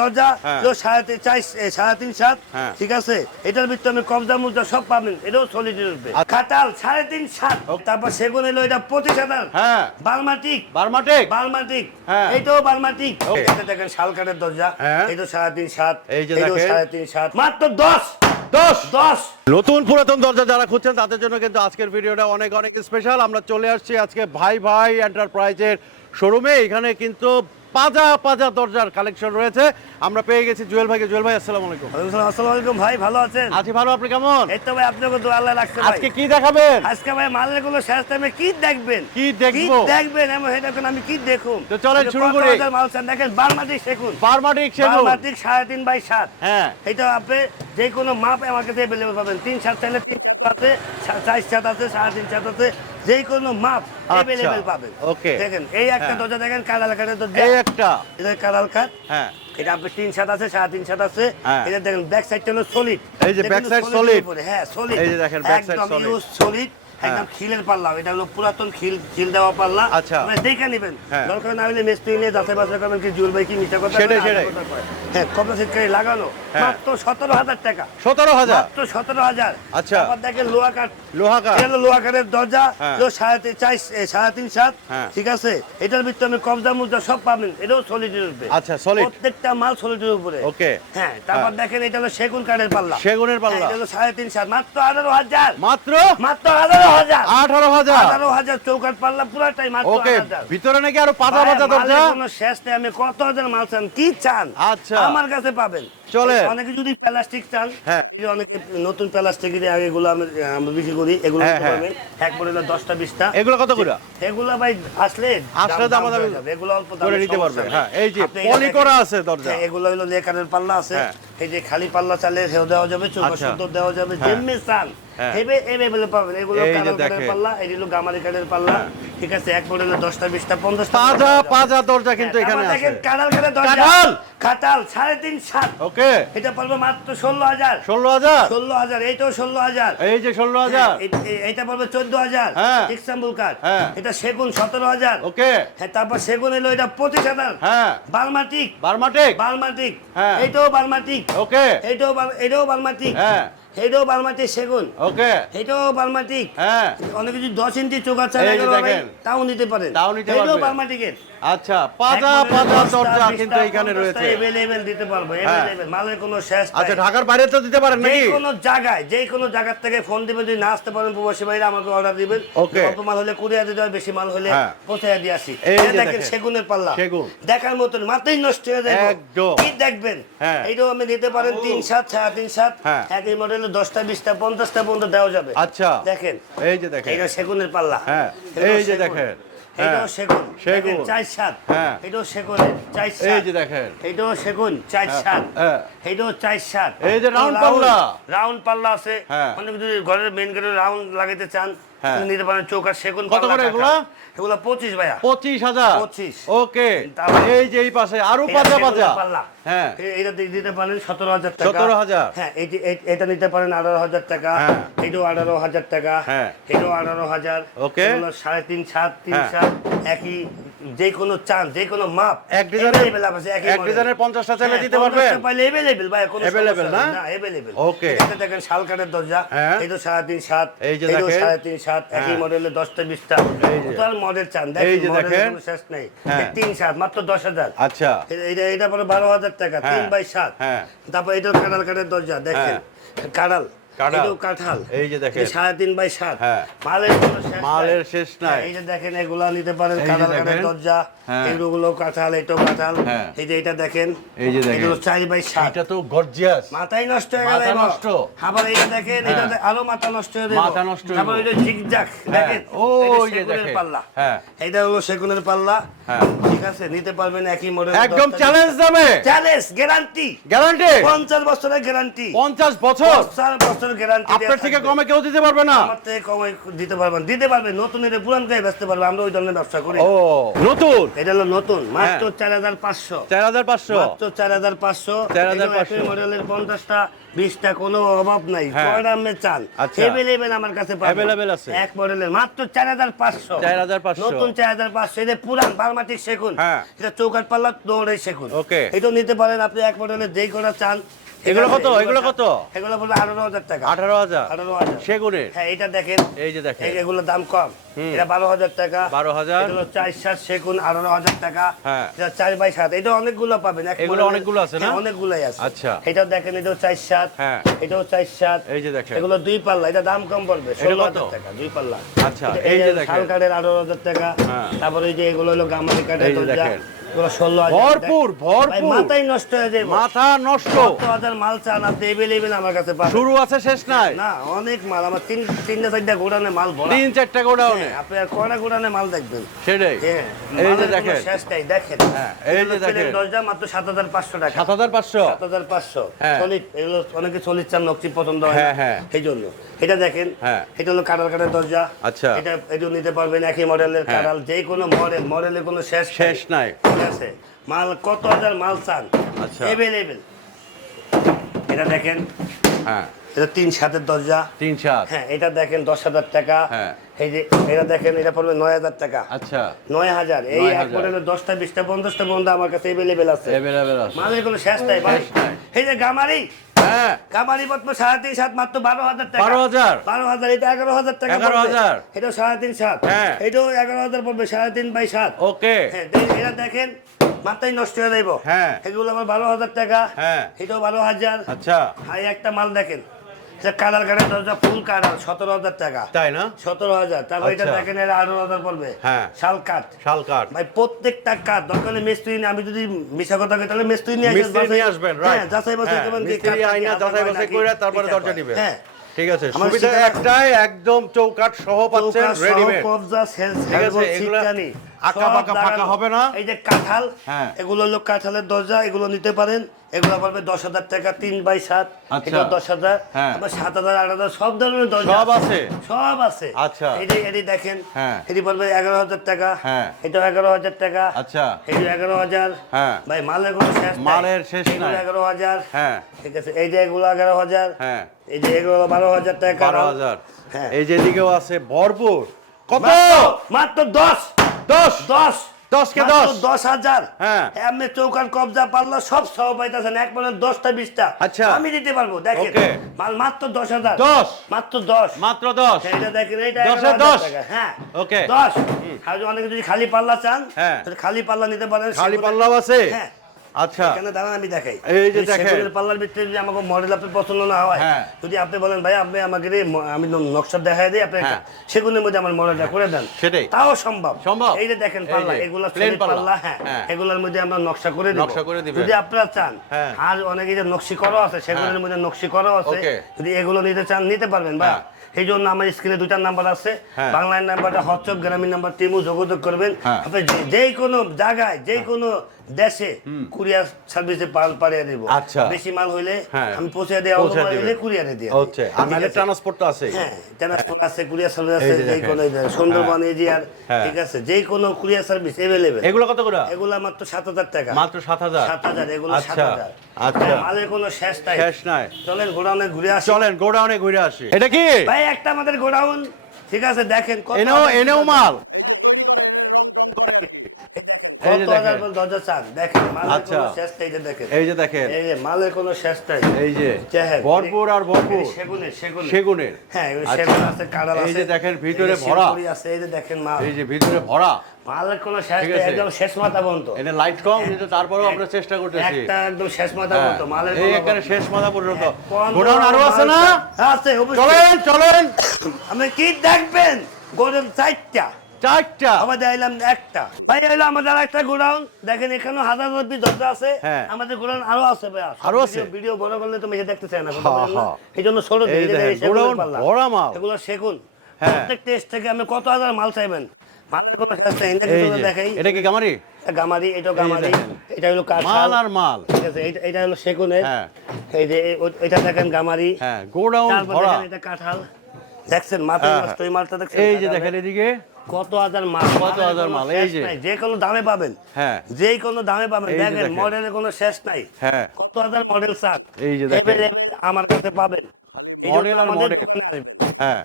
দরজা হ্যাঁ। সাড়ে চার সাড়ে তিন সাত হ্যাঁ। ঠিক আছে? এটার ভিতরে আমি কবজা মুজা সব পাবেন এটাও। খাটাল সাড়ে তিন সাত তারপর সেগুন এলো এটা পঁচিশ হাজার। হ্যাঁ। বারমাটিক এটা দেখেন দরজা। সাড়ে তিন সাত এটাও সাড়ে তিন সাত। মাত্র দশ। দশ। দশ। নতুন পুরাতন দরজা যারা খুঁজছেন তাদের জন্য কিন্তু আজকের ভিডিওটা অনেক অনেক স্পেশাল আমরা চলে আসছি আজকে ভাই ভাই এন্টারপ্রাইজের শোরুমে এখানে কিন্তু পাজা পাজা দরজার কালেকশন রয়েছে। আমরা পেয়ে গেছি জুয়েল ভাইকে। জুয়েল ভাই আসসালামু আলাইকুম। আসসালাম, আসসালামু আলাইকুম ভাই ভালো আছেন? আছি ভালো আপনি কেমন? এই তো ভাই আপনাকে তো আল্লাহ রাখছে আজকে কি দেখাবেন? আজকে ভাই মালেরগুলো শেষ টাইমে কি দেখবেন? কি দেখব? দেখবেন? এমন এটা আমি কি দেখুন? তো চলেন শুরু করি। মাল চান দেখেন বারমাটিক সেকুন বারমাটিক সেগুন। বারমাটিক সাড়ে তিন বাই সাত। হ্যাঁ। এটা আপনি যে কোনো মাপ আমার কাছে অ্যাভেলেবল পাবেন। তিন সাত চাইলে তিন সাত আছে সা- চার সাত আছে সাড়ে তিন সাত আছে যে কোনো মাপ অ্যাভেলেবল পাবেন ওকে দেখেন এই একটা হ্যাঁ। দরজা দেখেন কালাল কাঠের দরজা। এই একটা। এটা কালাল কাঠ হ্যাঁ। এটা আপনি তিন সাত আছে সাড়ে তিন সাত আছে। হ্যাঁ। এটা দেখেন ব্যাক সাইডটা হলো সলিড এই যে ব্যাক সাইড সলিড হ্যাঁ সলিড এই যে দেখেন ব্যাক সাইড সলিড সলিড একদম খিলের পাল্লা এটা হলো পুরাতন খিল খিল দেওয়া পাল্লা। আচ্ছা। দেখে নেবেন। হ্যাঁ। দরকার না হলে মিস্ত্রি নিয়ে যাচাই বাছাই করবেন কি জুল ভাই কি মিথ্যা কথা সেটাই, সেটাই। হ্যাঁ কপড়া সিটকারি লাগানো হ্যাঁ। মাত্র সতেরো হাজার টাকা। সতেরো হাজার? মাত্র সতেরো হাজার। আচ্ছা। আবার দেখেন লোহা কাঠ। লোহা কাঠ। এটা লোহা কাঠের দরজা। হ্যাঁ। এটাও সাড়ে এ, সাড়ে তিন সাত। হ্যাঁ। ঠিক আছে? এটার ভিতরে আমি কবজা মুজা সব পাবেন। এটাও সলিডের উপরে। আচ্ছা, solid। প্রত্যেকটা মাল সলিডের উপরে। ওকে। হ্যাঁ তারপর দেখেন এটা হলো সেগুন কাঠের পাল্লা। সেগুনের হ্যাঁ, পাল্লা এটা হলো সাড়ে তিন সাত। মাত্র আঠারো হাজার। মাত্র? মাত্র আঠারো হাজার। আঠারো হাজার। আঠারো হাজার চৌকাট পাল্লা পুরাটাই মাত্র ওকে ভিতরে নাকি আরও পাজা পাজা দরজা? কোনো শেষ নেই আমি কত হাজার মাল চান? কি চান? আচ্ছা। আমার কাছে পাবেন। চলে। অনেকে যদি প্লাস্টিক চান হ্যাঁ। অনেকে নতুন প্লাস্টিকের আগে এগুলো আমি আমরা বিক্রি করি এগুলো হ্যাঁ, হ্যাঁ। এক বড় দশটা বিশটা এগুলো কত করে এগুলো ভাই আসলে আসলে দাম- দাম। এগুলো অল্প দামে করে নিতে পারবে হ্যাঁ এই যে পলি করা আছে দরজা এগুলো হলো লেকারের পাল্লা আছে। এই যে খালি পাল্লা চালে হেও দেওয়া যাবে চৌকা আচ্ছা। সুন্দর দেওয়া যাবে। যেমনি চান। হেবে এভেলেবল পাবেন এগুলো কালার পাল্লা এই হলো গামারি কাঠের পাল্লা ঠিক আছে এক মডেলের দশটা বিশটা পঞ্চাশটা পাজা পাজা দরজা কিন্তু এখানে আছে দেখেন কাঁঠাল দরজা কাঁঠাল সাড়ে তিন সাত। ওকে। এটা পড়বে মাত্র ষোলো হাজার। ষোলো হাজার? ষোলো হাজার এইটাও ষোলো হাজার। এই যে ষোলো হাজার। হ্যাঁ, এইটা পড়বে চোদ্দ হাজার। হ্যাঁ। কাঠ। হ্যাঁ। এটা সেগুন সতেরো হাজার। ওকে। হ্যাঁ তারপর সেগুন এলো এটা পঁচিশ হাজার। হ্যাঁ। বালমাটিক। বারমাটিক বালমাটিক। হ্যাঁ। এইটাও বালমাটিক। ওকে। এইটাও এটাও বালমাটিক। হ্যাঁ। এইটাও বালমাটিক সেগুন। ওকে। এইটাও বালমাটিক। হ্যাঁ। অনেক কিছু দশ ইঞ্চি চোখা চাল তাও নিতে পারেন। তাও নিতে পারবে। বালমাটিকের। আচ্ছা পাজা পাজা দরজা কিন্তু এখানে রয়েছে এভেলেবেল দিতে পারব হ্যাঁ। এভেলেবেল মালের কোনো শেষ আচ্ছা ঢাকার বাইরে তো দিতে পারেন যে নাকি কোনো জায়গায় যে কোনো জায়গার থেকে ফোন দিবেন যদি না আসতে পারেন প্রবাসী ভাইরা আমাকে অর্ডার দিবেন অল্প মাল হলে কুরিয়ার দিতে হয় বেশি মাল হলে হ্যাঁ। পৌঁছে দিয়ে আসি দেখেন। সেগুনের পাল্লা। দেখার মতন মাত্রই নষ্ট হয়ে যাবে একদম। কি দেখবেন হ্যাঁ। এইটাও আমি দিতে পারেন তিন সাত সাড়ে তিন সাত হ্যাঁ। একই মডেলে দশটা বিশটা পঞ্চাশটা পর্যন্ত দেওয়া যাবে আচ্ছা দেখেন এই যে দেখেন এইটা সেগুনের পাল্লা হ্যাঁ, এই যে দেখেন। এটাও হ্যাঁ, সেগুন সেগুন। চার সাত হ্যাঁ। এটাও সেগুনের চার সাত এই যে দেখেন এইটাও সেগুন চার সাত হ্যাঁ। চার সাত এই যে পাল্লা। রাউন্ড পাল্লা আছে হ্যাঁ। অনেক যদি ঘরের মেন গেটে রাউন্ড লাগাইতে চান হ্যাঁ। নিতে পারেন চৌকার সেগুন কত করে কাটা। এগুলা? এগুলা পঁচিশ ভাইয়া পঁচিশ হাজার 25 ওকে এই যে এই পাশে আরও এটা পাজা সেগুনের পাজা পাল্লা। হ্যাঁ এটা দিতে পারেন সতেরো হাজার টাকা 17,000 হ্যাঁ এটা নিতে পারেন আঠারো হাজার টাকা হ্যাঁ। এটাও আঠারো হাজার টাকা হ্যাঁ। এটাও আঠারো হাজার Okay. সাড়ে তিন সাত তিন। সাত একই যে কোনো চান যে কোনো মাপ এক ডিজাইনের- আছে, এক model। ডিজাইনের 50টা চাইলে হ্যাঁ, দিতে? 50টা পাইলে available ভাই, কোনো সমস্যা না? নেই। available। Okay. এখানে দেখেন শালকাঠের দরজা হ্যাঁ। এই তো সাড়ে তিন সাত এই যে দেখেন। সাড়ে তিন সাত একই হ্যাঁ। মডেলে দশটা বিশটা এই যে। কত মডেল চান এই দেখেন যে দেখেন। কোনো শেষ নেই হ্যাঁ। তিন সাত মাত্র দশ হাজার আচ্ছা এটা এটা পরে বারো হাজার টাকা হ্যাঁ, তিন বাই সাত হ্যাঁ। তারপর এটা কাঁঠাল কাঠের দরজা দেখেন কাঁঠাল কাঁঠাল। এই যে দেখেন। এটা সাড়ে তিন বাই সাত হ্যাঁ। মালের কোনো মালের শেষ নাই। হ্যাঁ, এই যে দেখেন এগুলা নিতে পারেন এই যে কাঁঠাল কাঠের দরজা হ্যাঁ। এগুলো কাঁঠাল এটাও কাঁঠাল হ্যাঁ। এই যে এটা দেখেন এই যে দেখেন। এগুলো চার বাই সাত এটা তো গর্জিয়াস মাথাই নষ্ট হয়ে গেল মাথা নষ্ট। আবার এটা দেখেন হ্যাঁ। এটা আরও মাথা নষ্ট হয়ে যাবে মাথা নষ্ট হয়ে যাবে। এটা ঝিকঝাক দেখেন ও, এই যে দেখেন। পাল্লা হ্যাঁ। এটা হলো সেগুনের পাল্লা হ্যাঁ। ঠিক আছে নিতে পারবেন একই মডেল একদম চ্যালেঞ্জ দামে চ্যালেঞ্জ গ্যারান্টি গ্যারান্টি পঞ্চাশ বছরের গ্যারান্টি পঞ্চাশ বছর পঞ্চাশ বছরের গ্যারান্টি আপনার থেকে কমে কেউ দিতে পারবে না আমার থেকে কমে দিতে পারবেন দিতে পারবে নতুন এটা পুরান গায়ে বেচতে পারবে আমরা ওই ধরনের ব্যবসা করি ও নতুন এটা হলো নতুন মাত্র হ্যাঁ। চার হাজার পাঁচশো চার হাজার পাঁচশো মাত্র চার হাজার পাঁচশো 4,500 মডেলের পঞ্চাশটা বিশটা কোনো অভাব নাই হ্যাঁ। কয় দামে আচ্ছা। এভেলেবেল আমার কাছে। Available আছে। এক মডেলের মাত্র চার হাজার পাঁচশো 4,500 নতুন চার হাজার পাঁচশো এটা পুরান বারমাটিক সেগুন হ্যাঁ। এটা চৌকাট পাল্লা দৌড়ে সেগুন Okay. এটাও নিতে পারেন আপনি এক মডেলের যেই করা চান এগুলো? কত? এগুলো কত? এগুলো বলবে আঠারো হাজার টাকা। আঠারো হাজার? আঠারো হাজার। সেগুনের? হ্যাঁ এটা দেখেন। এই যে দেখেন। এগুলোর দাম কম। এটা বারো হাজার টাকা। 12,000 এটা হলো চার সাত সেগুন আঠারো হাজার টাকা। হ্যাঁ। এটা চার বাই সাত। এটা অনেকগুলো পাবেন। এগুলো অনেকগুলো আছে না? হ্যাঁ, অনেকগুলোই আছে। আচ্ছা। এটাও দেখেন এটাও চার সাত। হ্যাঁ। এটাও চার সাত। এই যে দেখেন। এগুলো দুই পাল্লা। এটা দাম কম পড়বে। ষোলো হাজার টাকা দুই পাল্লা। আচ্ছা, এই যে দেখেন। শাল কাঠের আঠারো হাজার টাকা। তারপরে এই যে এগুলো হলো গামারি কাঠের ভরপুর, ভরপুর। নষ্ট হয়ে যায় মাথা নষ্ট। হাজার মাল চান আপনি এভেলেবেল আমার কাছে পাবেন। শুরু আছে শেষ নাই। না অনেক মাল। আমার তিন তিনটা চারটা গোডানে মাল ভরা। তিন চারটা গোডাউনে? আপনি আর কয়টা গোডানে মাল দেখবেন? সেটাই। হ্যাঁ, এই যে দেখেন। শেষ নাই, দেখেন। হ্যাঁ, এই যে দেখেন। দরজা মাত্র সাত হাজার পাঁচশো টাকা। সাত হাজার পাঁচশো? সাত হাজার পাঁচশো। সলিড এগুলো অনেকে সলিড চান নকশি পছন্দ হয় হ্যাঁ, না। হ্যাঁ। এই জন্য এটা দেখেন হ্যাঁ। এটা হলো কাটার কাটার দরজা। আচ্ছা। এটা এটাও নিতে পারবেন একই মডেলের হ্যাঁ। কাটাল যে কোনো মডেল মডেলের কোনো শেষ শেষ নাই। ঠিক আছে। মাল কত হাজার মাল চান? আচ্ছা। এভেলেবেল এটা দেখেন। হ্যাঁ। এটা তিন সাতের দরজা। তিন সাত। হ্যাঁ এটা দেখেন দশ হাজার টাকা। হ্যাঁ। এই যে এটা দেখেন এটা পড়বে নয় হাজার টাকা। আচ্ছা। নয় হাজার। এই এক হাজার। মডেলের দশটা বিশটা পঞ্চাশটা বন্ধু আমার কাছে এভেলেবেল আছে। এভেলেবেল আছে। মালের কোনো শেষ নাই। এই যে গামারি হ্যাঁ। গামারি মাত্র সাড়ে তিন সাত মাত্র বারো হাজার টাকা। বারো হাজার। বারো হাজার এটা এগারো হাজার টাকা এগারো হাজার। এটা সাড়ে তিন সাত। হ্যাঁ। এটাও এগারো হাজার পড়বে সাড়ে তিন বাই সাত। ওকে। হ্যাঁ এটা দেখেন মাত্রাই নষ্ট হয়ে যাইব। হ্যাঁ। এগুলো আমার বারো হাজার টাকা। হ্যাঁ। এটাও বারো হাজার। আচ্ছা। আর একটা মাল দেখেন। কালার দরজা ফুল কালার সতেরো হাজার টাকা। তাই না? সতেরো হাজার। তারপর এটা আচ্ছা। দেখেন আঠারো হাজার পড়বে। হ্যাঁ। শাল কাঠ। শাল কাঠ। ভাই প্রত্যেকটা কাঠ দরকার হলে মিস্ত্রি নিয়ে আমি যদি মিশা কথা কই তাহলে মিস্ত্রি নিয়ে আসবেন নিয়ে আসবেন হ্যাঁ, যাচাই বাছাই করবেন মিস্ত্রি আইনা যাচাই বাছাই করে তারপরে দরজা হয়। নিবে। হ্যাঁ। ঠিক আছে সুবিধা একটাই একদম চৌকাঠ সহ পাচ্ছেন রেডিমেড কবজা, ঠিক আছে, এগুলা আঁকা বাঁকা ফাঁকা হবে না? এই যে কাঁঠাল হ্যাঁ। এগুলো হলো কাঁঠালের দরজা এগুলো নিতে পারেন এগুলো পড়বে দশ হাজার টাকা তিন বাই সাত আচ্ছা। এটা দশ হাজার হ্যাঁ। সাত হাজার আট হাজার সব ধরনের দরজা সব আছে? সব আছে আচ্ছা। এটি এটি দেখেন হ্যাঁ। এটি পড়বে এগারো হাজার টাকা হ্যাঁ। এটা এগারো হাজার টাকা আচ্ছা এই যে এগারো হাজার হ্যাঁ। ভাই মালের কোনো শেষ। মালের শেষ নাই। এগারো হাজার হ্যাঁ ঠিক আছে এই যে এগুলো এগারো হাজার হ্যাঁ এই যে এগুলো বারো হাজার টাকা বারো হাজার হ্যাঁ এই যে দিকেও আছে ভরপুর কত মাত্র দশ দশ। দশ। দশকে দশ? দশ হাজার। হ্যাঁ। এমনি কবজা সব সহ পাইতেছেন। এক মানে দশটা বিশটা। আচ্ছা। আমি দিতে পারব দেখেন। মাল মাত্র দশ হাজার। দশ? মাত্র দশ। মাত্র দশ। হ্যাঁ, এটা দেখেন এইটা দশে। 11,000 দশ? হ্যাঁ। ওকে। দশ। আর অনেকে যদি খালি পাল্লা চান হ্যাঁ। খালি পাল্লা নিতে পারেন খালি পাল্লা পাল্লাও আছে। হ্যাঁ। আচ্ছা এখানে দাঁড়ান আমি দেখাই এই যে দেখেন। পাল্লার ভিতরে যদি আমাকে মডেল আপনার পছন্দ না হয় হ্যাঁ। যদি আপনি বলেন ভাই আপনি আমাকে আমি নকশা দেখাই দিই আপনি হ্যাঁ। সেগুনের মধ্যে আমার মডেলটা করে দেন সেটাই। তাও সম্ভব সম্ভব। এই যে দেখেন পাল্লা এগুলো পাল্লা। হ্যাঁ হ্যাঁ। এগুলোর মধ্যে আমরা নকশা করে দিব নকশা করে। যদি আপনারা চান। আর অনেকে যে নকশি করা আছে সেগুলোর। মধ্যে নকশি করা আছে যদি এগুলো নিতে চান নিতে পারবেন বা হ্যাঁ। এই জন্য আমার স্ক্রিনে দুইটা নাম্বার আছে। বাংলার নাম্বারটা হোয়াটসঅ্যাপ গ্রামীণ নাম্বার টিমু যোগাযোগ করবেন। আপনি যে- কোনো জায়গায় যেই কোনো দেশে কুরিয়ার সার্ভিসে পাল পাঠিয়ে দিব। আচ্ছা। বেশি মাল হইলে হ্যাঁ। আমি পৌঁছে দেওয়া। কুরিয়ারে দিয়ে আর নাহলে ট্রান্সপোর্ট তো আছে হ্যাঁ ট্রান্সপোর্ট আছে কুরিয়ার সার্ভিস আছে যে। কোনো সুন্দরবন এজিয়ার হ্যাঁ। ঠিক আছে? যেই কোনো কুরিয়ার সার্ভিস এভেলেবেল এগুলো কত করে? এগুলা মাত্র সাত হাজার টাকা। মাত্র সাত হাজার? সাত হাজার এগুলো সাত আচ্ছা হাজার। আচ্ছা। হ্যাঁ, মালের কোনো শেষ নাই। শেষ নাই। চলেন গোডাউনে ঘুরে আসি। চলেন গোডাউনে ঘুরে আসি। এটা কি? ভাই একটা আমাদের গোডাউন। ঠিক আছে দেখেন কত এনেও এনেও মাল। এই যে দেখেন। দরজা চান? দেখেন মালের আচ্ছা। কোনো শেষ নাই যে দেখেন। এই যে দেখেন। এই যে মালের কোনো শেষ নাই। এই যে ভরপুর আর ভরপুর। সেগুনের সেগুনের। সেগুনের। হ্যাঁ। সেগুন আছে কাঁড়াল এই যে দেখেন ভিতরে ভরা। আছে এই যে দেখেন মাল। এই যে ভিতরে ভরা। মালের কোনো শেষ ঠিক একদম শেষ মাথা পর্যন্ত। এটা লাইট কম কিন্তু তারপরেও আমরা চেষ্টা করতেছি। একটা একদম শেষ মাথা হ্যাঁ। পর্যন্ত মালের এই এখানে শেষ মাথা পর্যন্ত। গোডাউন আরও আছে না? মাল আছে চলেন চলেন। আপনি কি দেখবেন? গোডাউন চারটা। চারটা? আমাদের আইলাম একটা। ভাই আমাদের একটা গোডাউন। দেখেন এখানে হাজার দরজা আছে। হ্যাঁ। আমাদের গোডাউন আরও আছে ভাই। আরও আছে? ভিডিও বড় করলে তুমি এটা দেখতে চাই না হ্যাঁ? হ্যাঁ। এই জন্য ছোট গোডাউন। ভরা মাল। এগুলো হ্যাঁ। প্রত্যেক টেস্ট থেকে আমি কত হাজার মাল চাইবেন? মালের কোনো শেষ নেই। দেখাই। এটা কি গামারি? গামারি এটা গামারি। এটা হলো মাল আর মাল। ঠিক আছে এটা- এটা হলো। এই যে এটা দেখেন গামারি। হ্যাঁ গোডাউন ভরা। এটা কাঁঠাল। দেখছেন হ্যাঁ, নষ্ট এই মালটা দেখছেন এই যে দেখেন এদিকে। কত হাজার মাল কত হাজার মাল, এই যে। যে কোনো দামে পাবেন হ্যাঁ যে কোনো দামে পাবেন দেখেন। মডেলের কোনো শেষ নাই হ্যাঁ কত হাজার মডেল চান এই যে দেখেন। আমার কাছে পাবেন মডেল আর মডেল। হ্যাঁ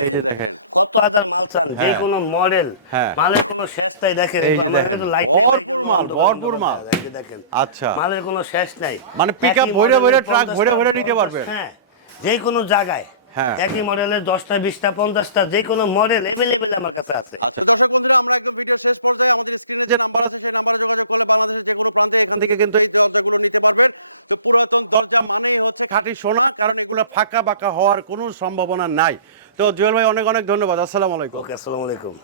এই যে দেখেন কত হাজার মাল চান যে হ্যাঁ। কোনো মডেল হ্যাঁ। মালের কোনো শেষ নাই দেখেন এই যে দেখেন। ভরপুর মাল, ভরপুর মাল। এই যে দেখেন আচ্ছা মালের কোনো শেষ নাই মানে up ভরে truck ভইরা 50 ভইরা নিতে পারবেন। হ্যাঁ যে কোনো জায়গায়। একই মডেলের দশটা বিশটা পঞ্চাশটা যে কোনো মডেল এভেলেবেল আমার কাছে আছে। থেকে কিন্তু খাঁটি সোনা কারণ এগুলো ফাঁকা বাঁকা হওয়ার কোনো সম্ভাবনা নাই। তো জুয়েল ভাই অনেক অনেক ধন্যবাদ। আসসালামু আলাইকুম। আসসালামু আলাইকুম।